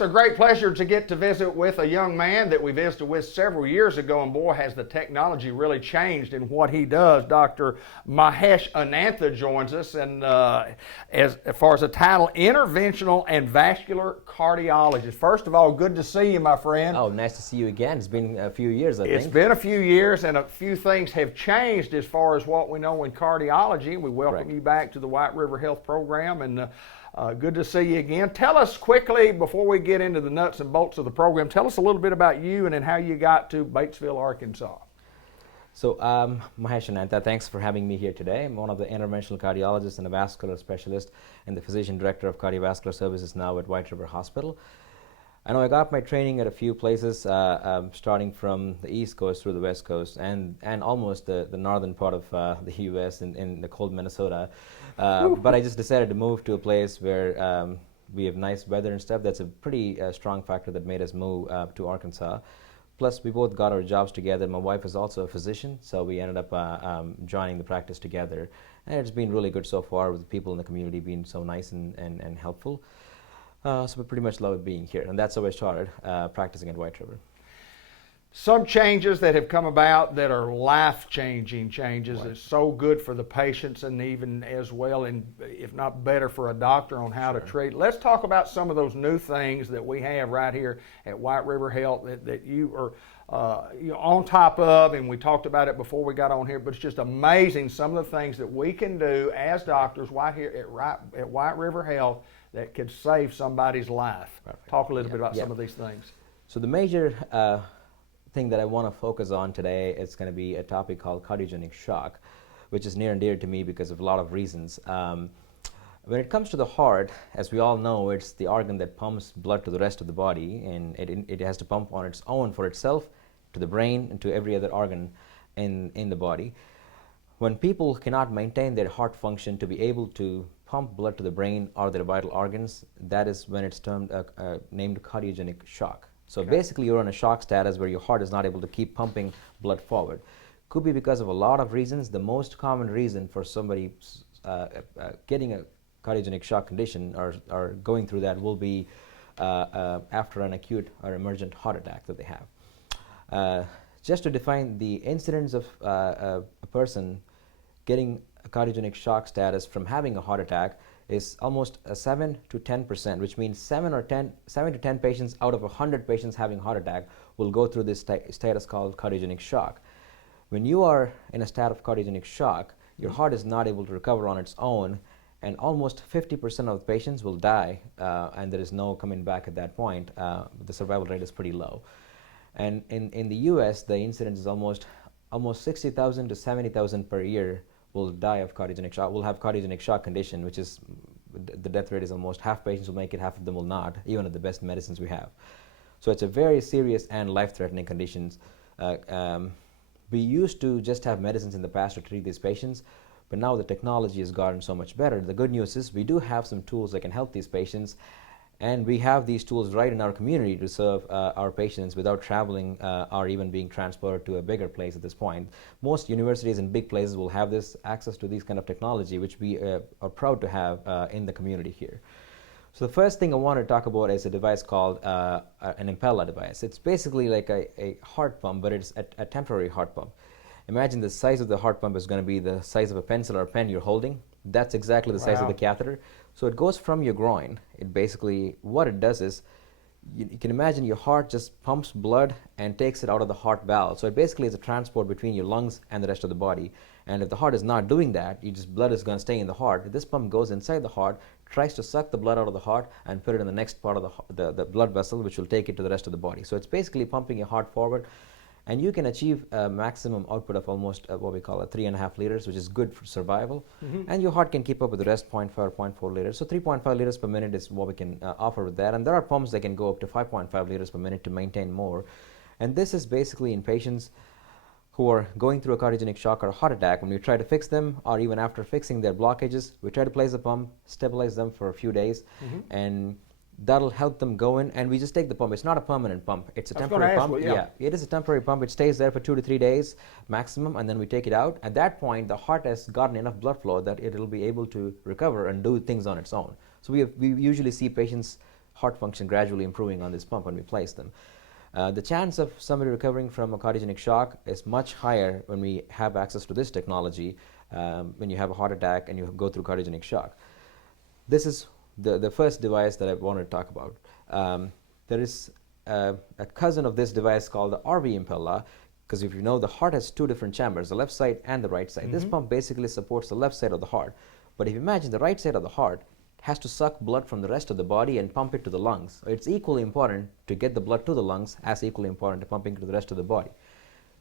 it's a great pleasure to get to visit with a young man that we visited with several years ago, and boy, has the technology really changed in what he does. Dr. Mahesh Anantha joins us, and as far as the title, Interventional and Vascular Cardiologist. First of all, good to see you, my friend. Oh, nice to see you again. It's been a few years, I think. It's been a few years, and a few things have changed as far as what we know in cardiology. We welcome you back to the White River Health Program, and good to see you again. Tell us quickly, before we get into the nuts and bolts of the program, tell us a little bit about you and then how you got to Batesville, Arkansas. So, Mahesh Anantha, thanks for having me here today. I'm one of the interventional cardiologists and a vascular specialist and the physician director of cardiovascular services now at White River Hospital. I know I got my training at a few places, starting from the East Coast through the West Coast and almost the northern part of the U.S. in the cold Minnesota. But I just decided to move to a place where we have nice weather and stuff. That's a pretty strong factor that made us move to Arkansas. Plus, we both got our jobs together. My wife is also a physician, so we ended up joining the practice together. And it's been really good so far, with the people in the community being so nice and helpful. So we pretty much love being here, and that's how I started practicing at White River. Some changes that have come about that are life-changing changes. It's so good for the patients and even as well, and if not better, for a doctor on how to treat. Let's talk about some of those new things that we have right here at White River Health that you are on top of, and we talked about it before we got on here, but it's just amazing some of the things that we can do as doctors right here at White River Health that could save somebody's life. Perfect. Talk a little bit about some of these things. So the major thing that I want to focus on today is going to be a topic called cardiogenic shock, which is near and dear to me because of a lot of reasons. When it comes to the heart, as we all know, it's the organ that pumps blood to the rest of the body, and it has to pump on its own for itself, to the brain, and to every other organ in the body. When people cannot maintain their heart function to be able to pump blood to the brain or their vital organs, that is when it's named cardiogenic shock. So basically, you're in a shock status where your heart is not able to keep pumping blood forward. Could be because of a lot of reasons. The most common reason for somebody getting a cardiogenic shock condition or going through that will be after an acute or emergent heart attack that they have. Just to define the incidence of a person getting a cardiogenic shock status from having a heart attack is almost 7 to 10%, which means 7 to 10 patients out of 100 patients having a heart attack will go through this status called cardiogenic shock. When you are in a state of cardiogenic shock, your heart is not able to recover on its own, and almost 50% of the patients will die, and there is no coming back at that point. The survival rate is pretty low. And in the U.S., the incidence is almost 60,000 to 70,000 per year will die of cardiogenic shock, will have cardiogenic shock condition, which is the death rate is almost half patients will make it, half of them will not, even at the best medicines we have. So it's a very serious and life-threatening conditions. We used to just have medicines in the past to treat these patients, but now the technology has gotten so much better. The good news is we do have some tools that can help these patients, and we have these tools right in our community to serve our patients without traveling or even being transported to a bigger place at this point. Most universities and big places will have this access to these kind of technology, which we are proud to have in the community here. So the first thing I want to talk about is a device called an Impella device. It's basically like a heart pump, but it's a temporary heart pump. Imagine the size of the heart pump is going to be the size of a pencil or a pen you're holding. That's exactly the size of the catheter. So it goes from your groin. It basically, what it does is, you can imagine your heart just pumps blood and takes it out of the heart valve. So it basically is a transport between your lungs and the rest of the body. And if the heart is not doing that, blood is going to stay in the heart. This pump goes inside the heart, tries to suck the blood out of the heart and put it in the next part of the blood vessel, which will take it to the rest of the body. So it's basically pumping your heart forward. And you can achieve a maximum output of almost what we call 3.5 liters, which is good for survival. And your heart can keep up with the rest, 0.5 or 0.4 liters. So 3.5 liters per minute is what we can offer with that. And there are pumps that can go up to 5.5 liters per minute to maintain more. And this is basically in patients who are going through a cardiogenic shock or a heart attack. When we try to fix them, or even after fixing their blockages, we try to place a pump, stabilize them for a few days, and that'll help them go in, and we just take the pump. It's not a permanent pump. It's a temporary pump. Yeah, it is a temporary pump. It stays there for 2 to 3 days maximum, and then we take it out. At that point, the heart has gotten enough blood flow that it'll be able to recover and do things on its own. So we usually see patients' heart function gradually improving on this pump when we place them. The chance of somebody recovering from a cardiogenic shock is much higher when we have access to this technology, when you have a heart attack and you go through cardiogenic shock. This is the first device that I wanted to talk about. There is a cousin of this device called the RV Impella, because if you know, the heart has two different chambers, the left side and the right side. This pump basically supports the left side of the heart. But if you imagine the right side of the heart has to suck blood from the rest of the body and pump it to the lungs. It's equally important to get the blood to the lungs as equally important to pumping to the rest of the body.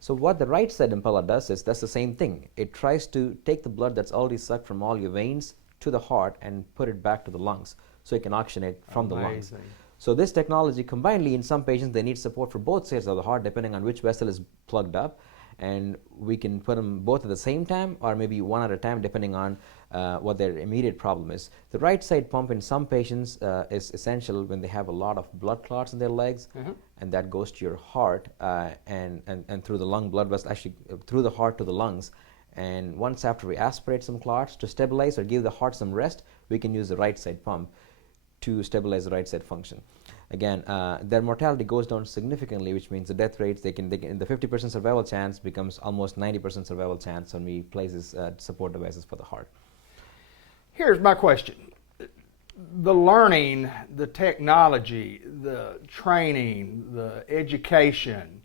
So what the right side Impella does is that's the same thing. It tries to take the blood that's already sucked from all your veins to the heart and put it back to the lungs so it can oxygenate from the lungs. So this technology, combinedly, in some patients, they need support for both sides of the heart depending on which vessel is plugged up. And we can put them both at the same time or maybe one at a time depending on what their immediate problem is. The right side pump in some patients is essential when they have a lot of blood clots in their legs, and that goes to your heart and through the lung blood vessel, actually through the heart to the lungs. And once after we aspirate some clots to stabilize or give the heart some rest, we can use the right side pump to stabilize the right side function. Again, their mortality goes down significantly, which means the death rates, the 50% survival chance becomes almost 90% survival chance when we place these support devices for the heart. Here's my question. The learning, the technology, the training, the education,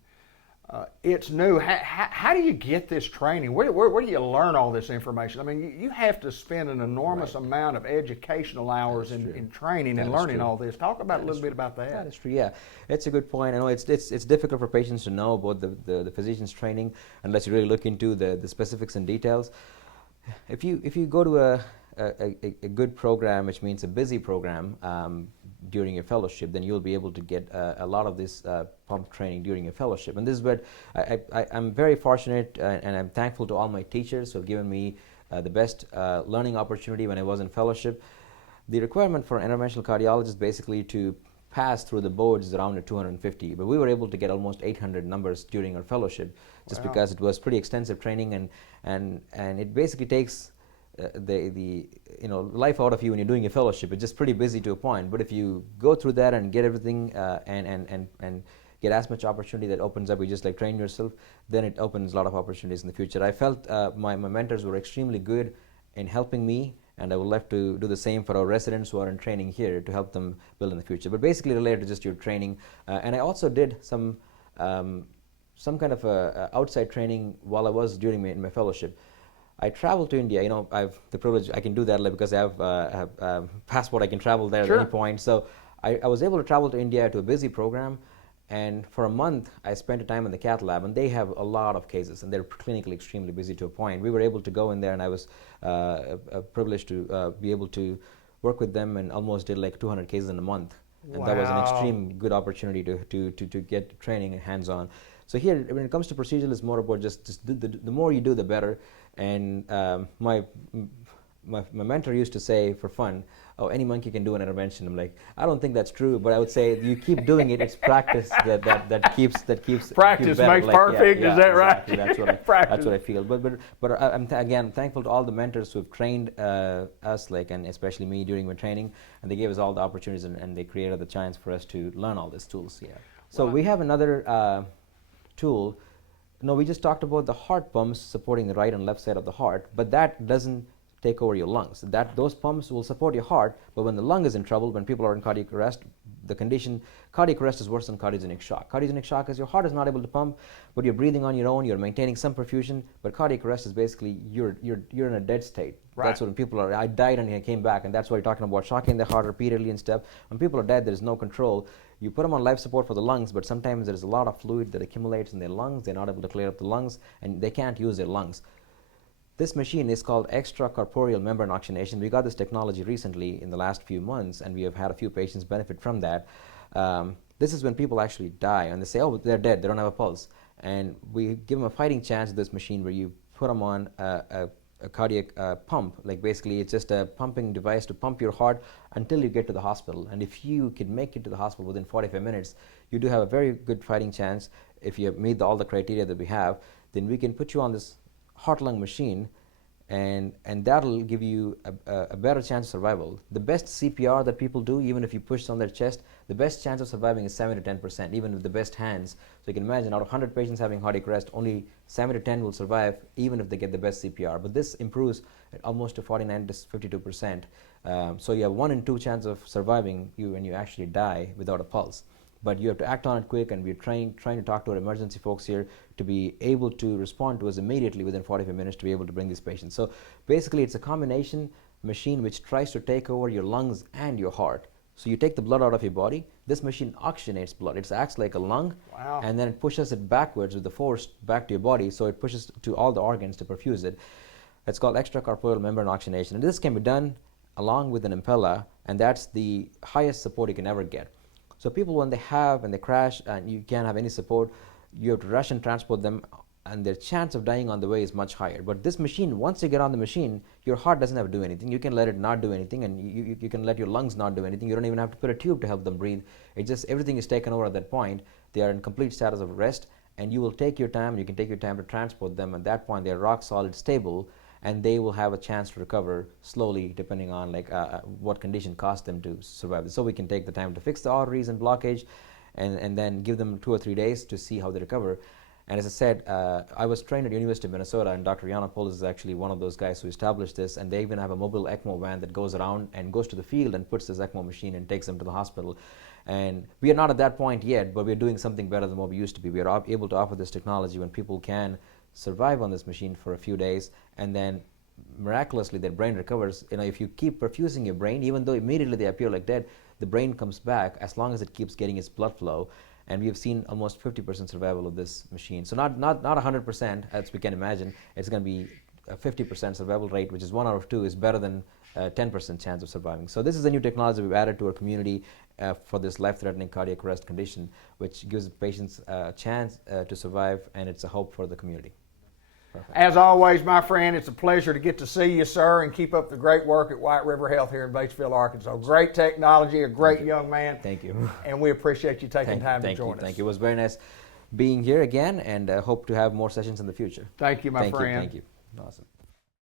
it's new. How do you get this training? Where do you learn all this information? I mean, you have to spend an enormous amount of educational hours in training and learning all this. Talk about a little bit about that. That is true, yeah. It's a good point. I know it's difficult for patients to know about the physician's training unless you really look into the specifics and details. If you go to a good program, which means a busy program, during your fellowship, then you'll be able to get a lot of this pump training during your fellowship. And this is what I'm very fortunate and I'm thankful to all my teachers who have given me the best learning opportunity when I was in fellowship. The requirement for an interventional cardiologist basically to pass through the boards is around 250, but we were able to get almost 800 numbers during our fellowship just because it was pretty extensive training and it basically takes the life out of you when you're doing your fellowship. It's just pretty busy to a point, but if you go through that and get everything and get as much opportunity that opens up, you just like train yourself, then it opens a lot of opportunities in the future. I felt my mentors were extremely good in helping me, and I would love to do the same for our residents who are in training here to help them build in the future. But basically related to just your training, and I also did some kind of outside training while I was in my fellowship. I traveled to India. I've the privilege. I can do that because I have a passport. I can travel there at any point. So I was able to travel to India to a busy program, and for a month I spent time in the cath lab, and they have a lot of cases, and they're clinically extremely busy to a point. We were able to go in there, and I was privileged to be able to work with them, and almost did like 200 cases in a month. And that was an extreme good opportunity to get training and hands-on. So here, when it comes to procedural, it's more about just the more you do, the better. And my mentor used to say for fun, "Oh, any monkey can do an intervention." I'm like, I don't think that's true, but I would say you keep doing it. It's practice that keeps practice makes perfect. Is that right? Exactly. That's what I feel. But I'm again thankful to all the mentors who have trained us, and especially me during my training, and they gave us all the opportunities and they created the chance for us to learn all these tools. Yeah. So we have another tool. No, we just talked about the heart pumps supporting the right and left side of the heart, but that doesn't take over your lungs. Those pumps will support your heart, but when the lung is in trouble, when people are in cardiac arrest, the condition, cardiac arrest is worse than cardiogenic shock. Cardiogenic shock is your heart is not able to pump, but you're breathing on your own, you're maintaining some perfusion, but cardiac arrest is basically you're in a dead state. Right. That's when people are, I died and I came back, and that's why you're talking about shocking the heart repeatedly and stuff. When people are dead, there's no control. You put them on life support for the lungs, but sometimes there's a lot of fluid that accumulates in their lungs. They're not able to clear up the lungs, and they can't use their lungs. This machine is called extracorporeal membrane oxygenation. We got this technology recently in the last few months, and we have had a few patients benefit from that. This is when people actually die, and they say, oh, they're dead, they don't have a pulse. And we give them a fighting chance with this machine where you put them on a cardiac pump. Like basically it's just a pumping device to pump your heart until you get to the hospital. And if you can make it to the hospital within 45 minutes, you do have a very good fighting chance. If you meet all the criteria that we have, then we can put you on this heart-lung machine, and that'll give you a better chance of survival. The best CPR that people do, even if you push on their chest, the best chance of surviving is 7 to 10%, even with the best hands. So you can imagine, out of 100 patients having cardiac arrest, only 7 to 10 will survive, even if they get the best CPR. But this improves almost to 49 to 52%. So you have 1 in 2 chance of surviving when you actually die without a pulse. But you have to act on it quick, and we're trying to talk to our emergency folks here to be able to respond to us immediately within 45 minutes to be able to bring these patients. So basically, it's a combination machine which tries to take over your lungs and your heart. So you take the blood out of your body. This machine oxygenates blood. It acts like a lung, Wow. and then it pushes it backwards with the force back to your body. So it pushes to all the organs to perfuse it. It's called extracorporeal membrane oxygenation. And this can be done along with an impella, and that's the highest support you can ever get. So people, when they crash and you can't have any support, you have to rush and transport them, and their chance of dying on the way is much higher. But this machine, once you get on the machine, your heart doesn't have to do anything. You can let it not do anything, and you can let your lungs not do anything. You don't even have to put a tube to help them breathe. It just, everything is taken over at that point. They are in complete status of rest, and you will take your time. You can take your time to transport them. At that point, they are rock solid, stable, and they will have a chance to recover slowly, depending on what condition caused them to survive. So we can take the time to fix the arteries and blockage, and then give them 2 or 3 days to see how they recover. And as I said, I was trained at University of Minnesota, and Dr. Yiannopoulos is actually one of those guys who established this, and they even have a mobile ECMO van that goes around and goes to the field and puts this ECMO machine and takes them to the hospital. And we are not at that point yet, but we're doing something better than what we used to be. We are able to offer this technology when people can survive on this machine for a few days, and then miraculously their brain recovers. If you keep perfusing your brain, even though immediately they appear like dead, the brain comes back as long as it keeps getting its blood flow. And we have seen almost 50% survival of this machine. So not 100%, as we can imagine. It's going to be a 50% survival rate, which is 1 out of 2 is better than 10% chance of surviving. So this is a new technology we've added to our community for this life-threatening cardiac arrest condition, which gives patients a chance to survive, and it's a hope for the community. Perfect. As always, my friend, it's a pleasure to get to see you, sir, and keep up the great work at White River Health here in Batesville, Arkansas. Great technology, a great young man. Thank you. And we appreciate you taking time to join us. Thank you. It was very nice being here again, and hope to have more sessions in the future. Thank you, my friend. Thank you. Awesome.